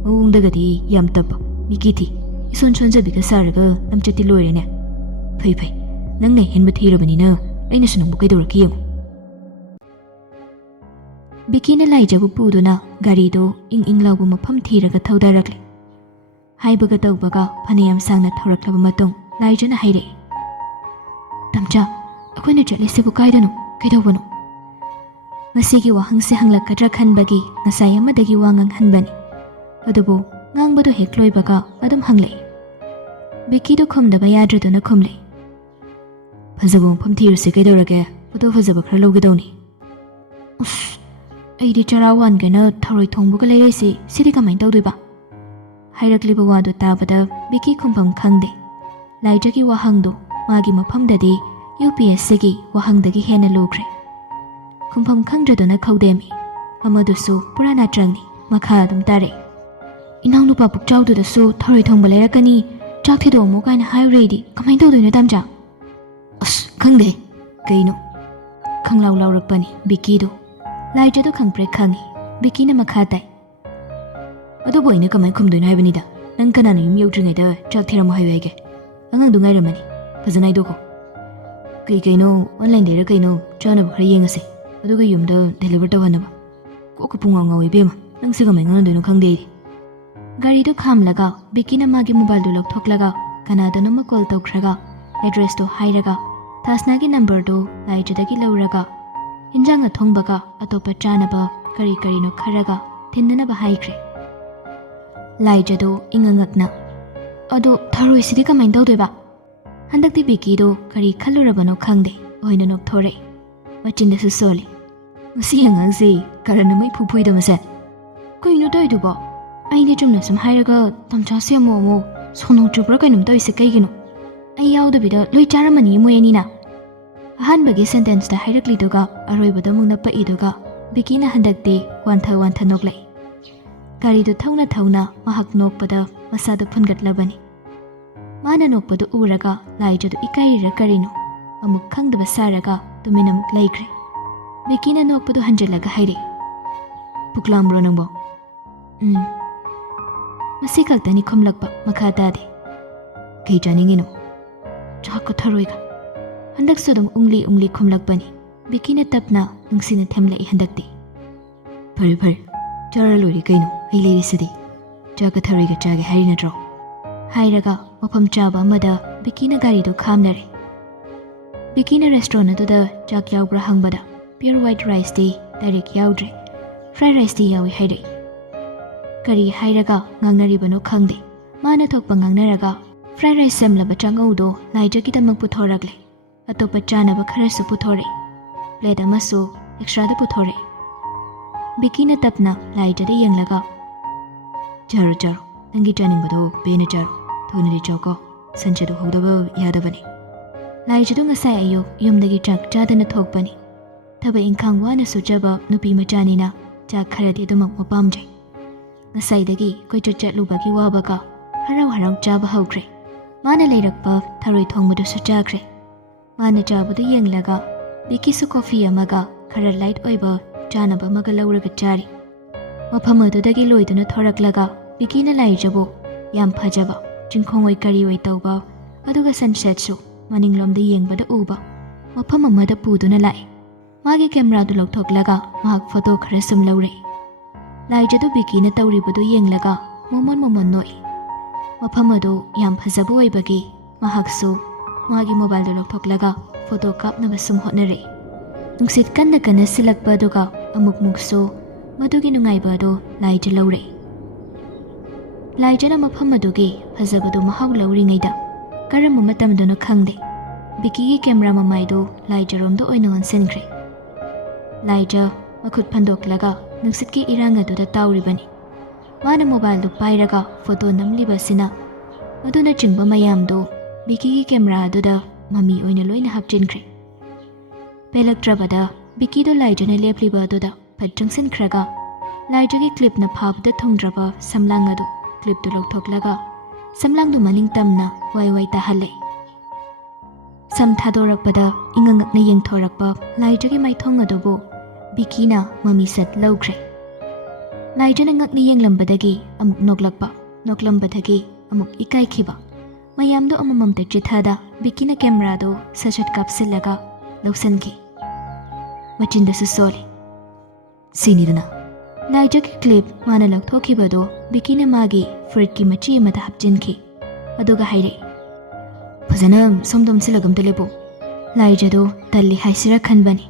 ꯃꯑꯣꯡꯗꯒꯗꯤ ꯌꯥꯝ ꯇꯞꯄ, ꯃꯤꯀꯤ ꯊꯤ, ꯏꯁꯣꯟ ꯁꯣꯟꯖꯕꯤꯒ ꯁꯥꯔꯒ ꯂꯝꯆꯠꯇꯤ ꯂꯣꯏꯔꯦꯅꯦ꯫ ꯐꯩ, ꯅꯪꯅ ꯍꯦꯟꯕ ꯊꯤꯔꯕꯅꯤꯅ ꯑꯩꯅꯁꯨ ꯅꯪꯕꯨ ꯀꯩꯗꯧꯔꯛꯀꯦ ꯌꯦꯡꯉꯨ꯫ ꯕꯤꯀꯤꯅ ꯂꯥꯏꯖꯕꯨ ꯄꯨꯗꯨꯅ ꯒꯥꯔꯤꯗꯨ ꯏꯪ ꯂꯥꯎꯕ ꯃꯐꯝ ꯊꯤꯔꯒ ꯊꯧꯗꯔꯛꯂꯦ꯫ ꯍꯥꯏꯕꯒ ꯇꯧꯕꯒ ꯐꯅꯌꯥꯝ ꯁꯥꯡꯅ ꯊꯧꯔꯛꯂꯕ ꯃꯇꯨꯡ ꯂꯥꯏꯖꯅ ꯍꯥꯏꯔꯛꯏ, ꯇꯝꯆꯥ, ꯑꯩꯈꯣꯏꯅ ꯆꯠꯂꯤꯁꯤꯕꯨ ꯀꯥꯏꯗꯅꯣ? ꯀꯩꯗꯧꯕꯅꯣ? ꯃꯁꯤꯒꯤ ꯋꯥꯍꯪꯁꯦ ꯍꯪꯂꯛꯀꯗ꯭ꯔꯥ ꯈꯟꯕꯒꯤ ꯉꯁꯥꯏ ꯑꯃꯗꯒꯤ ꯋꯥ ꯉꯥꯡꯍꯟꯕꯅꯤ, ꯑꯗꯨꯕꯨ ꯉꯥꯡꯕꯗꯣ ꯍꯦꯛ ꯂꯣꯏꯕꯒ ꯑꯗꯨꯝ ꯍꯪꯂꯛꯏ꯫ ꯕꯤꯀꯤꯗꯣ ꯈꯨꯝꯗꯕ ꯌꯥꯗ꯭ꯔꯗꯨꯅ ꯈꯨꯝꯂꯛꯏ꯫ ꯐꯖꯕ ꯃꯐꯝ ꯊꯤꯔꯨꯁꯤ, ꯀꯩꯗꯧꯔꯒꯦ? ꯐꯣꯇꯣ ꯐꯖꯕ ꯈꯔ ꯂꯧꯒꯗꯧꯅꯤ꯫ ꯎꯁ, ꯑꯩꯗꯤ ꯆꯔꯥ ꯋꯥꯟꯒꯦꯅ ꯊꯔꯣꯏ ꯊꯣꯡꯕꯒ ꯂꯩꯔꯛꯏꯁꯤ, ꯁꯤꯗꯤ ꯀꯃꯥꯏꯅ ꯇꯧꯗꯣꯏꯕ? ꯍꯥꯏꯔꯛꯂꯤꯕ ꯋꯥꯗꯨ ꯇꯥꯕꯗ ꯕꯤꯀꯤ ꯈꯨꯝꯐꯝ ꯈꯪꯗꯦ꯫ ꯂꯥꯏꯖꯒꯤ ꯋꯥꯍꯪꯗꯨ ꯃꯥꯒꯤ ꯃꯐꯝꯗꯗꯤ UPSCꯒꯤ ꯋꯥꯍꯪꯗꯒꯤ ꯍꯦꯟꯅ ꯂꯨꯈ꯭ꯔꯦ꯫ ꯈꯨꯝꯐꯝ ꯈꯪꯗ꯭ꯔꯗꯨꯅ ꯈꯧꯗꯦꯝꯃꯤ꯫ ꯑꯃꯗꯨꯁꯨ ꯄꯨꯔꯥ ꯅꯥꯇ꯭ꯔꯪꯅꯤ, ꯃꯈꯥ ꯑꯗꯨꯝ ꯇꯥꯔꯛꯏ꯫ ꯏꯅꯥꯎꯅꯨꯄꯥ ꯄꯨꯛꯆꯥꯎꯗꯨꯗꯁꯨ ꯊꯔꯣꯏ ꯊꯣꯡꯕ ꯂꯩꯔꯛꯀꯅꯤ, ꯆꯥꯛ ꯊꯤꯗꯣꯛꯑꯝꯃꯣ ꯀꯥꯏꯅ ꯍꯥꯏꯔꯨꯔꯦꯗꯤ ꯀꯃꯥꯏꯅ ꯇꯧꯗꯣꯏꯅꯣ ꯇꯥꯝꯆꯥ? ꯑꯁ ꯈꯪꯗꯦ꯫ ꯀꯩꯅꯣ? ꯈꯪꯂꯥꯎ ꯂꯥꯎꯔꯛꯄꯅꯤ ꯕꯤꯀꯤꯗꯣ꯫ ꯂꯥꯏꯖꯗꯣ ꯈꯪꯄ꯭ꯔꯦꯛ ꯈꯪꯉꯤ꯫ ꯕꯤꯀꯤꯅ ꯃꯈꯥ ꯇꯥꯏ꯫ ꯑꯗꯨꯕꯨ ꯑꯩꯅ ꯀꯃꯥꯏꯅ ꯈꯨꯝꯗꯣꯏꯅꯣ ꯍꯥꯏꯕꯅꯤꯗ꯫ ꯅꯪ ꯀꯅꯥꯅ ꯌꯨꯝ ꯌꯧꯗ꯭ꯔꯤꯉꯩꯗ ꯆꯥꯛ ꯊꯤꯔꯝꯃꯣ ꯍꯥꯏꯌꯨ ꯍꯥꯏꯒꯦ? ꯑꯉꯥꯡꯗꯣ ꯉꯥꯏꯔꯝꯃꯅꯤ, ꯐꯖꯅ ꯍꯥꯏꯗꯣꯛꯈꯣ꯫ ꯀꯩꯅꯣ ꯑꯣꯟꯂꯥꯏꯟꯗꯩꯔ ꯀꯩꯅꯣ ꯆꯥꯅꯕ ꯈꯔ ꯌꯦꯡꯉꯁꯦ, ꯑꯗꯨꯒ ꯌꯨꯝꯗ ꯗꯦꯂꯤꯚꯔ ꯇꯧꯍꯟꯅꯕ꯫ ꯀꯣꯛꯀ ꯄꯨꯡꯉꯥꯎ ꯉꯥꯎꯋꯤ ꯏꯕꯦꯝꯃ, ꯅꯪꯁꯦ ꯀꯃꯥꯏꯅ ꯉꯥꯡꯅꯗꯣꯏꯅꯣ ꯈꯪꯗꯦ ꯑꯩꯗꯤ꯫ ꯒꯥꯔꯤꯗꯣ ꯈꯥꯝꯂꯒ ꯕꯤꯀꯤꯅ ꯃꯥꯒꯤ ꯃꯣꯕꯥꯏꯜꯗꯨ ꯂꯧꯊꯣꯛꯂꯒ ꯀꯅꯥꯗꯅꯣꯃ ꯀꯣꯜ ꯇꯧꯈ꯭ꯔꯒ ꯑꯦꯗ꯭ꯔꯦꯁꯇꯣ ꯍꯥꯏꯔꯒ ꯊꯥꯁꯅꯥꯒꯤ ꯅꯝꯕꯔꯗꯨ ꯂꯥꯏꯖꯗꯒꯤ ꯂꯧꯔꯒ ꯏꯟꯖꯥꯡ ꯑꯊꯣꯡꯕꯒ ꯑꯇꯣꯞꯄ ꯆꯥꯅꯕ ꯀꯔꯤ ꯀꯔꯤꯅꯣ ꯈꯔꯒ ꯊꯤꯟꯅꯅꯕ ꯍꯥꯏꯈ꯭ꯔꯦ꯫ ꯂꯥꯏꯖꯗꯣ ꯏꯉꯛꯉꯛꯅ, ꯑꯗꯣ ꯊꯔꯣꯏꯁꯤꯗꯤ ꯀꯃꯥꯏꯅ ꯇꯧꯗꯣꯏꯕ? ꯍꯟꯗꯛꯇꯤ ꯕꯤꯀꯤꯗꯣ ꯀꯔꯤ ꯈꯜꯂꯨꯔꯕꯅꯣ ꯈꯪꯗꯦ, ꯑꯣꯏꯅ ꯅꯣꯛꯊꯣꯔꯛꯏ꯫ ꯃꯆꯤꯟꯗꯁꯨ ꯁꯣꯜꯂꯤ꯫ ꯃꯁꯤ ꯑꯉꯥꯡꯁꯤ ꯀꯔꯟ ꯑꯃ ꯏꯐꯨ ꯐꯨꯏꯗ ꯃꯁꯦ꯫ ꯀꯩꯅꯣ ꯇꯧꯏꯗꯨꯕꯣ? ꯑꯩꯗꯤ ꯆꯨꯝꯅ ꯁꯨꯝ ꯍꯥꯏꯔꯒ ꯇꯝꯆꯥꯁꯦ ꯑꯃꯨꯛ ꯁꯣꯅꯣ ꯆꯨꯕ꯭ꯔꯥ ꯀꯩꯅꯣꯝ ꯇꯧꯏꯁꯦ ꯀꯩꯒꯤꯅꯣ? ꯑꯩ ꯌꯥꯎꯗꯕꯤꯗ ꯂꯣꯏ ꯆꯥꯔꯝꯃꯅꯤ ꯃꯣꯏ ꯑꯅꯤꯅ꯫ ꯑꯍꯥꯟꯕꯒꯤ ꯁꯦꯟꯇꯦꯟꯁꯇ ꯍꯥꯏꯔꯛꯂꯤꯗꯨꯒ ꯑꯔꯣꯏꯕꯗ ꯑꯃꯨꯛ ꯅꯞꯄꯛꯏꯗꯨꯒ ꯕꯤꯀꯤꯅ ꯍꯟꯗꯛꯇꯤ ꯋꯥꯟꯊ ꯋꯥꯟꯊ ꯅꯣꯛꯂꯛꯏ꯫ ꯒꯥꯔꯤꯗꯨ ꯊꯧꯅ ꯊꯧꯅ ꯃꯍꯥꯛ ꯅꯣꯛꯄꯗ ꯃꯁꯥꯗꯨ ꯐꯨꯟꯒꯠꯂꯕꯅꯤ꯫ ꯃꯥꯅ ꯅꯣꯛꯄꯗꯨ ꯎꯔꯒ ꯂꯥꯏꯖꯗꯨ ꯏꯀꯥꯏꯔꯤꯔ ꯀꯔꯤꯅꯣ ꯑꯃꯨꯛ ꯈꯪꯗꯕ ꯁꯥꯔꯒ ꯇꯨꯃꯤꯟꯅ ꯑꯃꯨꯛ ꯂꯩꯈ꯭ꯔꯦ꯫ ꯕꯤꯀꯤꯅ ꯅꯣꯛꯄꯗꯨ ꯍꯟꯖꯤꯜꯂꯒ ꯍꯥꯏꯔꯛꯏ꯫ ꯄꯨꯛꯂꯥꯝꯕ꯭ꯔꯣ ꯅꯪꯕꯣ? ꯃꯁꯤ ꯈꯛꯇꯅꯤ ꯈꯨꯝꯂꯛꯄ, ꯃꯈꯥ ꯇꯥꯗꯦ꯫ ꯀꯩ ꯆꯥꯅꯤꯡꯉꯤꯅꯣ? ꯆꯥꯛꯀ ꯊꯔꯣꯏꯒ꯫ ꯍꯟꯗꯛꯁꯨ ꯑꯗꯨꯝ ꯎꯪꯂꯤ ꯎꯪꯂꯤ ꯈꯨꯝꯂꯛꯄꯅꯤ꯫ ꯕꯤꯀꯤꯅ ꯇꯞꯅ ꯅꯨꯡꯁꯤꯅ ꯊꯦꯝꯂꯛꯏ ꯍꯟꯗꯛꯇꯤ꯫ ꯐꯔꯦ ꯐꯔꯦ, ꯆꯥꯔ ꯂꯣꯏꯔꯦ ꯀꯩꯅꯣ, ꯑꯩ ꯂꯩꯔꯤꯁꯤꯗꯤ꯫ ꯆꯥꯛꯀ ꯊꯔꯣꯏꯒ ꯆꯥꯒꯦ ꯍꯥꯏꯔꯤ ꯅꯠꯇ꯭ꯔꯣ? ꯍꯥꯏꯔꯒ ꯃꯐꯝ ꯆꯥꯕ ꯑꯃꯗ ꯕꯤꯀꯤꯅ ꯒꯥꯔꯤꯗꯨ ꯈꯥꯝꯅꯔꯦ꯫ ꯕꯤꯀꯤꯅ ꯔꯦꯁꯇꯨꯔꯦꯟ ꯑꯗꯨꯗ ꯆꯥꯛ ꯌꯥꯎꯕ꯭ꯔꯥ ꯍꯪꯕꯗ ꯄꯤꯌꯣꯔ ꯋꯥꯏꯠ ꯔꯥꯏꯁꯇꯤ ꯗꯥꯏꯔꯦꯛ ꯌꯥꯎꯗ꯭ꯔꯦ, ꯐ꯭ꯔꯥꯏ ꯔꯥꯏꯁꯇꯤ ꯌꯥꯎꯏ ꯍꯥꯏꯔꯛꯏ꯫ ꯀꯔꯤ ꯍꯥꯏꯔꯒ ꯉꯥꯡꯅꯔꯤꯕꯅꯣ ꯈꯪꯗꯦ꯫ ꯃꯥꯅ ꯊꯣꯛꯄ ꯉꯥꯡꯅꯔꯒ ꯐ꯭ꯔꯥꯏ ꯔꯥꯏꯁ ꯁꯦꯝꯂꯕ ꯆꯥꯉꯧꯗꯣ ꯂꯥꯏꯖꯒꯤꯗꯃꯛ ꯄꯨꯊꯣꯔꯛꯂꯦ꯫ ꯑꯇꯣꯞꯄ ꯆꯥꯅꯕ ꯈꯔꯁꯨ ꯄꯨꯊꯣꯔꯛꯏ꯫ ꯄ꯭ꯂꯦꯠ ꯑꯃꯁꯨ ꯑꯦꯛꯁꯇ꯭ꯔꯥꯗ ꯄꯨꯊꯣꯔꯛꯏ꯫ ꯕꯤꯀꯤꯅ ꯇꯞꯅ ꯂꯥꯏꯖꯗ ꯌꯦꯡꯂꯒ, ꯆꯥꯔꯣ ꯆꯥꯔꯣ, ꯅꯪꯒꯤ ꯆꯥꯅꯤꯡꯕꯗꯣ ꯄꯦꯟꯅ ꯆꯥꯔꯣ, ꯊꯨꯅꯗꯤ ꯆꯥꯎꯀꯣ, ꯁꯟꯁꯦꯗꯣ ꯍꯧꯗꯕ ꯌꯥꯗꯕꯅꯤ꯫ ꯂꯥꯏꯖꯗꯣ ꯉꯁꯥꯏ ꯑꯌꯨꯛ ꯌꯨꯝꯗꯒꯤ ꯆꯥꯛ ꯆꯥꯗꯅ ꯊꯣꯛꯄꯅꯤ꯫ ꯊꯕꯛ ꯏꯪꯈꯥꯡ ꯋꯥꯅ ꯁꯨꯖꯕ ꯅꯨꯄꯤ ꯃꯆꯥꯅꯤꯅ ꯆꯥꯛ ꯈꯔꯗꯤ ꯑꯗꯨꯃꯛ ꯃꯄꯥꯝꯖꯩ꯫ ꯉꯁꯥꯏꯗꯒꯤ ꯀꯣꯏꯆꯠ ꯆꯠꯂꯨꯕꯒꯤ ꯋꯥꯕꯒ ꯍꯔꯥꯎ ꯍꯔꯥꯎ ꯆꯥꯕ ꯍꯧꯈ꯭ꯔꯦ꯫ ꯃꯥꯅ ꯂꯩꯔꯛꯄ ꯊꯔꯣꯏ ꯊꯣꯡꯕꯗꯨꯁꯨ ꯆꯥꯈ꯭ꯔꯦ꯫ ꯃꯥꯅ ꯆꯥꯕꯗꯨ ꯌꯦꯡꯂꯒ ꯕꯤꯀꯤꯁꯨ ꯀꯣꯐꯤ ꯑꯃꯒ ꯈꯔ ꯂꯥꯏꯠ ꯑꯣꯏꯕ ꯆꯥꯅꯕ ꯑꯃꯒ ꯂꯧꯔꯒ ꯆꯥꯔꯤ꯫ ꯃꯐꯝ ꯑꯗꯨꯗꯒꯤ ꯂꯣꯏꯗꯨꯅ ꯊꯣꯔꯛꯂꯒ ꯕꯤꯀꯤꯅ ꯂꯥꯏꯖꯕꯨ ꯌꯥꯝ ꯐꯖꯕ ꯆꯤꯡꯈꯣꯡꯑꯣꯏ ꯀꯔꯤꯑꯣꯏ ꯇꯧꯕ, ꯑꯗꯨꯒ ꯁꯟꯁꯦꯠꯁꯨ ꯃꯅꯤꯡꯂꯣꯝꯗ ꯌꯦꯡꯕꯗ ꯎꯕ ꯃꯐꯝ ꯑꯃꯗ ꯄꯨꯗꯨꯅ ꯂꯥꯛꯏ꯫ ꯃꯥꯒꯤ ꯀꯦꯃꯦꯔꯥꯗꯨ ꯂꯧꯊꯣꯛꯂꯒ ꯃꯍꯥꯛ ꯐꯣꯇꯣ ꯈꯔ ꯁꯨꯝ ꯂꯧꯔꯛꯏ꯫ ꯂꯥꯏꯖꯗꯨ ꯕꯤꯀꯤꯅ ꯇꯧꯔꯤꯕꯗꯨ ꯌꯦꯡꯂꯒ ꯃꯣꯃꯣꯟ ꯃꯣꯃꯣꯟ ꯅꯣꯛꯏ꯫ ꯃꯐꯝ ꯑꯗꯨ ꯌꯥꯝ ꯐꯖꯕ ꯑꯣꯏꯕꯒꯤ ꯃꯍꯥꯛꯁꯨ ꯃꯥꯒꯤ ꯃꯣꯕꯥꯏꯜꯗꯨ ꯂꯧꯊꯣꯛꯂꯒ ꯐꯣꯇꯣ ꯀꯥꯞꯅꯕ ꯁꯨꯝ ꯍꯣꯠꯅꯔꯛꯏ꯫ ꯅꯨꯡꯁꯤꯠ ꯀꯟꯅ ꯀꯟꯅ ꯁꯤꯜꯂꯛꯄ ꯑꯗꯨꯒ ꯑꯃꯨꯛꯃꯨꯛꯁꯨ ꯃꯗꯨꯒꯤ ꯅꯨꯡꯉꯥꯏꯕ ꯑꯗꯨ ꯂꯥꯏꯖ ꯂꯧꯔꯛꯏ꯫ ꯂꯥꯏꯖꯅ ꯃꯐꯝ ꯑꯗꯨꯒꯤ ꯐꯖꯕꯗꯨ ꯃꯍꯥꯎ ꯂꯧꯔꯤꯉꯩꯗ ꯀꯔꯝꯕ ꯃꯇꯝꯗꯅꯣ ꯈꯪꯗꯦ ꯕꯤꯀꯤꯒꯤ ꯀꯦꯃꯦꯔꯥ ꯃꯃꯥꯏꯗꯨ ꯂꯥꯏꯖꯔꯣꯝꯗ ꯑꯣꯏꯅ ꯑꯣꯟꯁꯤꯟꯈ꯭ꯔꯦ꯫ ꯂꯥꯏꯖ ꯃꯈꯨꯠ ꯐꯟꯗꯣꯛꯂꯒ ꯅꯨꯡꯁꯤꯠꯀꯤ ꯏꯔꯥꯡ ꯑꯗꯨꯗ ꯇꯥꯎꯔꯤꯕꯅꯤ꯫ ꯃꯥꯅ ꯃꯣꯕꯥꯏꯜꯗꯨ ꯄꯥꯏꯔꯒ ꯐꯣꯇꯣ ꯅꯝꯂꯤꯕꯁꯤꯅ ꯑꯗꯨꯅꯆꯤꯡꯕ ꯃꯌꯥꯝꯗꯨ ꯕꯤꯀꯤꯒꯤ ꯀꯦꯃꯦꯔꯥ ꯑꯗꯨꯗ ꯃꯃꯤ ꯑꯣꯏꯅ ꯂꯣꯏꯅ ꯍꯥꯞꯆꯤꯟꯈ꯭ꯔꯦ꯫ ꯄꯦꯜꯂꯛꯇ꯭ꯔꯕꯗ ꯕꯤꯀꯤꯗꯣ ꯂꯥꯏꯖꯅ ꯂꯦꯞꯂꯤꯕ ꯑꯗꯨꯗ ꯐꯠ ꯆꯪꯁꯤꯟꯈ꯭ꯔꯒ ꯂꯥꯏꯖꯒꯤ ꯀ꯭ꯂꯤꯞꯅ ꯐꯥꯕꯗ ꯊꯨꯡꯗ꯭ꯔꯕ ꯁꯝꯂꯥꯡ ꯑꯗꯨ ꯀ꯭ꯂꯤꯞꯇꯨ ꯂꯧꯊꯣꯛꯂꯒ ꯁꯝꯂꯥꯡꯗꯨ ꯃꯅꯤꯡ ꯇꯝꯅ ꯋꯥꯏ ꯋꯥꯏ ꯇꯥꯍꯜꯂꯛꯏ꯫ ꯁꯝ ꯊꯥꯗꯣꯔꯛꯄꯗ ꯏꯉꯛꯉꯛꯅ ꯌꯦꯡꯊꯣꯔꯛꯄ ꯂꯥꯏꯖꯒꯤ ꯃꯥꯏꯊꯣꯡ ꯑꯗꯨꯕꯨ ꯕꯤꯀꯤꯅ ꯃꯃꯤ ꯁꯠ ꯂꯧꯈ꯭ꯔꯦ꯫ ꯂꯥꯏꯖꯅ ꯉꯛꯅ ꯌꯦꯡꯂꯝꯕꯗꯒꯤ ꯑꯃꯨꯛ ꯅꯣꯛꯂꯛꯄ, ꯅꯣꯛꯂꯝꯕꯗꯒꯤ ꯑꯃꯨꯛ ꯏꯀꯥꯏꯈꯤꯕ ꯃꯌꯥꯝꯗꯨ ꯑꯃꯃꯝꯇ ꯆꯤꯊꯗ ꯕꯤꯀꯤꯅ ꯀꯦꯃꯦꯔꯥꯗꯨ ꯁꯠ-ꯁꯠ ꯀꯥꯞꯁꯤꯜꯂꯒ ꯂꯧꯁꯤꯟꯈꯤ꯫ ꯃꯆꯤꯟꯗꯁꯨ ꯁꯣꯜꯂꯤ꯫ ꯁꯤꯅꯤꯗꯅ ꯂꯥꯏꯖꯒꯤ ꯀ꯭ꯂꯤꯞ ꯃꯥꯅ ꯂꯧꯊꯣꯛꯈꯤꯕꯗꯣ ꯕꯤꯀꯤꯅ ꯃꯥꯒꯤ ꯐꯨꯔꯤꯠꯀꯤ ꯃꯆꯤ ꯑꯃꯗ ꯍꯥꯞꯆꯤꯟꯈꯤ꯫ ꯑꯗꯨꯒ ꯍꯥꯏꯔꯛꯏ, ꯐꯖꯅ ꯁꯣꯝꯗ ꯑꯣꯟꯁꯤꯜꯂꯒ ꯑꯝꯇ ꯂꯦꯞꯄꯨ꯫ ꯂꯥꯏꯖꯗꯣ ꯇꯜꯂꯤ ꯍꯥꯏꯁꯤꯔ ꯈꯟꯕꯅꯤ,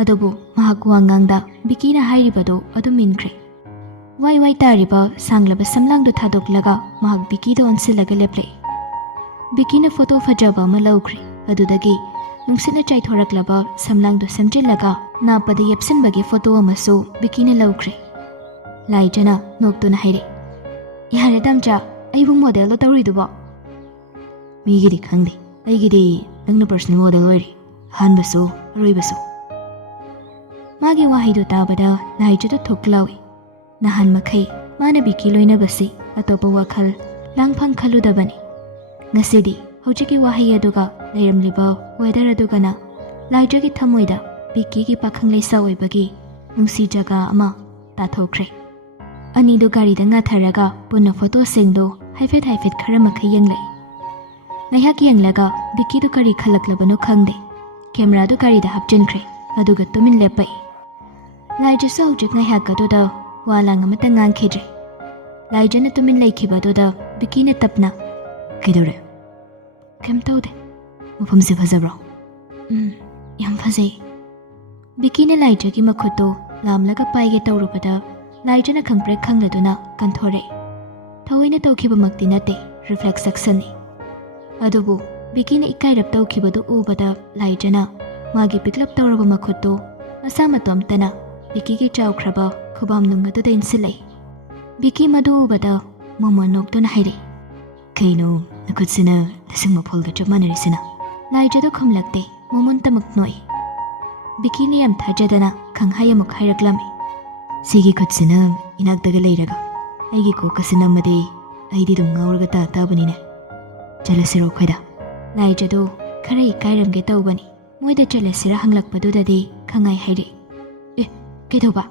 ꯑꯗꯨꯕꯨ ꯃꯍꯥꯛ ꯋꯥꯉꯥꯡꯗ ꯕꯤꯀꯤꯅ ꯍꯥꯏꯔꯤꯕꯗꯨ ꯑꯗꯨꯝ ꯏꯟꯈ꯭ꯔꯦ꯫ ꯋꯥꯏ ꯋꯥꯏ ꯇꯥꯔꯤꯕ ꯁꯥꯡꯂꯕ ꯁꯝꯂꯥꯡꯗꯨ ꯊꯥꯗꯣꯛꯂꯒ ꯃꯍꯥꯛ ꯕꯤꯀꯤꯗ ꯑꯣꯟꯁꯤꯜꯂꯒ ꯂꯦꯞꯂꯛꯏ꯫ ꯕꯤꯀꯤꯅ ꯐꯣꯇꯣ ꯐꯖꯕ ꯑꯃ ꯂꯧꯈ꯭ꯔꯦ꯫ ꯑꯗꯨꯗꯒꯤ ꯅꯨꯡꯁꯤꯠꯅ ꯆꯥꯏꯊꯣꯔꯛꯂꯕ ꯁꯝꯂꯥꯡꯗꯨ ꯁꯦꯝꯖꯤꯜꯂꯒ ꯅꯥꯞꯄꯗ ꯌꯦꯞꯁꯤꯟꯕꯒꯤ ꯐꯣꯇꯣ ꯑꯃꯁꯨ ꯕꯤꯀꯤꯅ ꯂꯧꯈ꯭ꯔꯦ꯫ ꯂꯥꯏꯖꯅ ꯅꯣꯛꯇꯨꯅ ꯍꯥꯏꯔꯦ, "ꯌꯥꯔꯦ ꯇꯝꯆꯥ, ꯑꯩꯕꯨ ꯃꯣꯗꯦꯜꯗ ꯇꯧꯔꯤꯗꯨꯕꯣ?" "ꯃꯤꯒꯤꯗꯤ ꯈꯪꯗꯦ, ꯑꯩꯒꯤꯗꯤ ꯅꯪꯅ ꯄꯔꯁꯣꯅꯦꯜ ꯃꯣꯗꯦꯜ ꯑꯣꯏꯔꯤ, ꯑꯍꯥꯟꯕꯁꯨ ꯑꯔꯣꯏꯕꯁꯨ." ꯃꯥꯒꯤ ꯋꯥꯍꯩꯗꯨ ꯇꯥꯕꯗ ꯂꯥꯏꯖꯗ ꯊꯨꯛ ꯂꯥꯎꯏ꯫ ꯅꯍꯥꯟ ꯃꯈꯩ ꯃꯥꯅ ꯕꯤꯀꯤ ꯂꯣꯏꯅꯕꯁꯤ ꯑꯇꯣꯞꯄ ꯋꯥꯈꯜ ꯂꯥꯡꯐꯝ ꯈꯜꯂꯨꯗꯕꯅꯤ꯫ ꯉꯁꯤꯗꯤ ꯍꯧꯖꯤꯛꯀꯤ ꯋꯥꯍꯩ ꯑꯗꯨꯒ ꯂꯩꯔꯝꯂꯤꯕ ꯋꯦꯗꯔ ꯑꯗꯨꯒꯅ ꯂꯥꯏꯖꯒꯤ ꯊꯃꯣꯏꯗ ꯕꯤꯀꯤꯒꯤ ꯄꯥꯈꯪ ꯂꯩꯁꯥ ꯑꯣꯏꯕꯒꯤ ꯅꯨꯡꯁꯤ ꯖꯒꯥ ꯑꯃ ꯇꯥꯊꯣꯛꯈ꯭ꯔꯦ꯫ ꯑꯅꯤꯗꯨ ꯒꯥꯔꯤꯗ ꯉꯥꯊꯔꯒ ꯄꯨꯟꯅ ꯐꯣꯇꯣꯁꯤꯡꯗꯨ ꯍꯥꯏꯐꯦꯠ ꯈꯔ ꯃꯈꯩ ꯌꯦꯡꯂꯛꯏ꯫ ꯉꯥꯏꯍꯥꯛ ꯌꯦꯡꯂꯒ ꯕꯤꯀꯤꯗꯨ ꯀꯔꯤ ꯈꯜꯂꯛꯂꯕꯅꯣ ꯈꯪꯗꯦ, ꯀꯦꯃꯦꯔꯥꯗꯨ ꯒꯥꯔꯤꯗ ꯍꯥꯞꯆꯤꯟꯈ꯭ꯔꯦ ꯑꯗꯨꯒ ꯇꯨꯃꯤꯟ ꯂꯦꯞꯄꯛꯏ꯫ ꯂꯥꯏꯖꯁꯨ ꯍꯧꯖꯤꯛ ꯉꯥꯏꯍꯥꯛ ꯑꯗꯨꯗ ꯋꯥ ꯂꯥꯡ ꯑꯃꯠꯇ ꯉꯥꯡꯈꯤꯗ꯭ꯔꯦ꯫ ꯂꯥꯏꯖꯅ ꯇꯨꯃꯤꯟ ꯂꯩꯈꯤꯕꯗꯨꯗ ꯕꯤꯀꯤꯅ ꯇꯞꯅ, "ꯀꯩꯗꯧꯔꯦ?" "ꯀꯩꯝ ꯇꯧꯗꯦ." "ꯃꯐꯝꯁꯦ ꯐꯖꯕ꯭ꯔꯣ?" ꯌꯥꯝ ꯐꯖꯩ." ꯕꯤꯀꯤꯅ ꯂꯥꯏꯖꯒꯤ ꯃꯈꯨꯠꯇꯨ ꯂꯥꯝꯂꯒ ꯄꯥꯏꯒꯦ ꯇꯧꯔꯨꯕꯗ ꯂꯥꯏꯖꯅ ꯈꯪꯄ꯭ꯔꯦꯛ ꯈꯪꯂꯗꯨꯅ ꯀꯟꯊꯣꯔꯛꯏ꯫ ꯊꯑꯣꯏꯅ ꯇꯧꯈꯤꯕꯃꯛꯇꯤ ꯅꯠꯇꯦ, ꯔꯤꯐ꯭ꯂꯦꯛꯁ ꯑꯦꯛꯁꯟꯅꯤ꯫ ꯑꯗꯨꯕꯨ ꯕꯤꯀꯤꯅ ꯏꯀꯥꯏꯔꯞ ꯇꯧꯈꯤꯕꯗꯨ ꯎꯕꯗ ꯂꯥꯏꯖꯅ ꯃꯥꯒꯤ ꯄꯤꯛꯂꯞ ꯇꯧꯔꯕ ꯃꯈꯨꯠꯇꯨ ꯃꯁꯥ ꯃꯇꯣꯝꯇꯅ ꯕꯤꯀꯤꯒꯤ ꯆꯥꯎꯈ꯭ꯔꯕ ꯈꯨꯕꯥꯝ ꯅꯨꯡ ꯑꯗꯨꯗ ꯏꯟꯁꯤꯜꯂꯛꯏ꯫ ꯕꯤꯀꯤ ꯃꯗꯨ ꯎꯕꯗ ꯃꯣꯃꯣꯟ ꯅꯣꯛꯇꯨꯅ ꯍꯥꯏꯔꯛꯏ, "ꯀꯩꯅꯣ ꯅꯈꯨꯠꯁꯤꯅ ꯂꯤꯁꯤꯡ ꯃꯐꯣꯜꯒ ꯆꯞ ꯃꯥꯟꯅꯔꯤꯁꯤꯅ?" ꯂꯥꯏꯖꯗꯨ ꯈꯨꯝꯂꯛꯇꯦ, ꯃꯣꯃꯣꯟꯇꯃꯛ ꯅꯣꯛꯏ꯫ ꯕꯤꯀꯤꯅ ꯌꯥꯝ ꯊꯥꯖꯗꯅ ꯈꯪꯍꯥꯏ ꯑꯃꯨꯛ ꯍꯥꯏꯔꯛꯂꯝꯃꯤ, "ꯁꯤꯒꯤ ꯈꯨꯠꯁꯤꯅ ꯏꯅꯥꯛꯇꯒ ꯂꯩꯔꯒ ꯑꯩꯒꯤ ꯀꯣꯛꯀꯁꯤ ꯅꯝꯃꯗꯤ ꯑꯩꯗꯤ ꯑꯗꯨꯝ ꯉꯥꯎꯔꯒ ꯇꯥꯕꯅꯤꯅꯦ꯫ ꯆꯠꯂꯁꯤꯔꯣ ꯑꯩꯈꯣꯏꯗ?" ꯂꯥꯏꯖꯗꯨ ꯈꯔ ꯏꯀꯥꯏꯔꯝꯒꯦ ꯇꯧꯕꯅꯤ꯫ ꯃꯣꯏꯗ ꯆꯠꯂꯁꯤꯔ ꯍꯪꯂꯛꯄꯗꯨꯗꯗꯤ ꯈꯪꯉꯥꯏ ꯍꯥꯏꯔꯛꯏ, "ꯑꯦ, ꯀꯩꯗꯧꯕ?"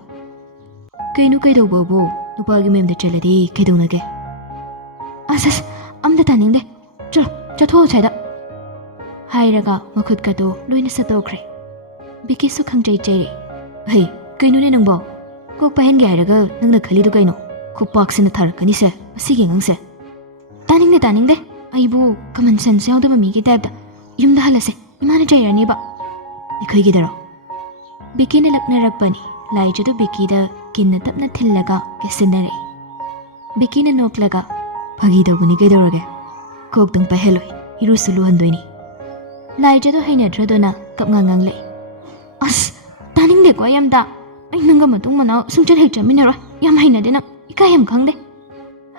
"ꯀꯩꯅꯣ ꯀꯩꯗꯧꯕꯕꯨ, ꯅꯨꯄꯥꯒꯤ ꯃꯌꯨꯝꯗ ꯆꯠꯂꯗꯤ ꯀꯩꯗꯧꯅꯒꯦ?" "ꯑꯁ ꯑꯝꯇ ꯇꯥꯅꯤꯡꯗꯦ, ꯆꯠꯂꯣ ꯆꯠꯊꯣꯛꯑꯣ ꯁ꯭ꯋꯥꯏꯗ." ꯍꯥꯏꯔꯒ ꯃꯈꯨꯠꯀꯗꯨ ꯂꯣꯏꯅ ꯁꯠꯇꯣꯛꯈ꯭ꯔꯦ꯫ ꯕꯤꯀꯤꯁꯨ ꯈꯪꯆꯩ ꯆꯩꯔꯦ, "ꯍꯩ, ꯀꯩꯅꯣꯅꯦ ꯅꯪꯕꯣ? ꯀꯣꯛ ꯄꯥꯏꯍꯟꯒꯦ ꯍꯥꯏꯔꯒ ꯅꯪꯅ ꯈꯜꯂꯤꯗꯨ ꯀꯩꯅꯣ? ꯈꯨꯄꯥꯛꯁꯤꯅ ꯊꯥꯔꯛꯀꯅꯤꯁꯦ ꯃꯁꯤꯒꯤ ꯑꯉꯥꯡꯁꯦ." ꯇꯥꯅꯤꯡꯗꯦ, ꯑꯩꯕꯨ ꯀꯃꯟ ꯁꯦꯟꯁ ꯌꯥꯎꯗꯕ ꯃꯤꯒꯤ ꯇꯥꯏꯞꯇ ꯌꯨꯝꯗ ꯍꯜꯂꯁꯦ, ꯏꯃꯥꯅ ꯆꯩꯔꯅꯤꯕ." "ꯑꯩꯈꯣꯏꯒꯤꯗꯔꯣ?" ꯕꯤꯀꯤꯅ ꯂꯛꯅꯔꯛꯄꯅꯤ꯫ ꯂꯥꯏꯖꯗꯨ ꯕꯤꯀꯤꯗ ꯀꯤꯟꯅ ꯇꯞꯅ ꯊꯤꯜꯂꯒ ꯀꯦꯁꯤꯟꯅꯔꯛꯏ꯫ ꯕꯤꯀꯤꯅ ꯅꯣꯛꯂꯒ, "ꯐꯥꯒꯤ ꯇꯧꯕꯅꯤ, ꯀꯩꯗꯧꯔꯒꯦ? ꯀꯣꯛꯇꯪ ꯄꯥꯏꯍꯜꯂꯣꯏ, ꯏꯔꯨꯁꯨ ꯂꯨꯍꯟꯗꯣꯏꯅꯤ." ꯂꯥꯏꯖꯗꯨ ꯍꯩꯅꯗ꯭ꯔꯗꯨꯅ ꯀꯞꯉꯥꯡ ꯉꯥꯡꯂꯛꯏ, "ꯑꯁ ꯇꯥꯅꯤꯡꯗꯦꯀꯣ ꯑꯩ ꯑꯝꯇ, ꯑꯩ ꯅꯪꯒ ꯃꯇꯨꯡ ꯃꯅꯥꯎ ꯁꯨꯡꯆꯠ ꯍꯦꯛ ꯆꯠꯃꯤꯟꯅꯔꯣꯏ, ꯌꯥꯝ ꯍꯩꯅꯗꯦ ꯅꯪ, ꯏꯀꯥꯏ ꯌꯥꯝ ꯈꯪꯗꯦ."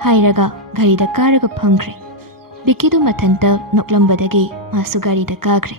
ꯍꯥꯏꯔꯒ ꯒꯥꯔꯤꯗ ꯀꯥꯔꯒ ꯐꯝꯈ꯭ꯔꯦ꯫ ꯕꯤꯀꯤꯗꯨ ꯃꯊꯟꯇ ꯅꯣꯛꯂꯝꯕꯗꯒꯤ ꯃꯥꯁꯨ ꯒꯥꯔꯤꯗ ꯀꯥꯈ꯭ꯔꯦ꯫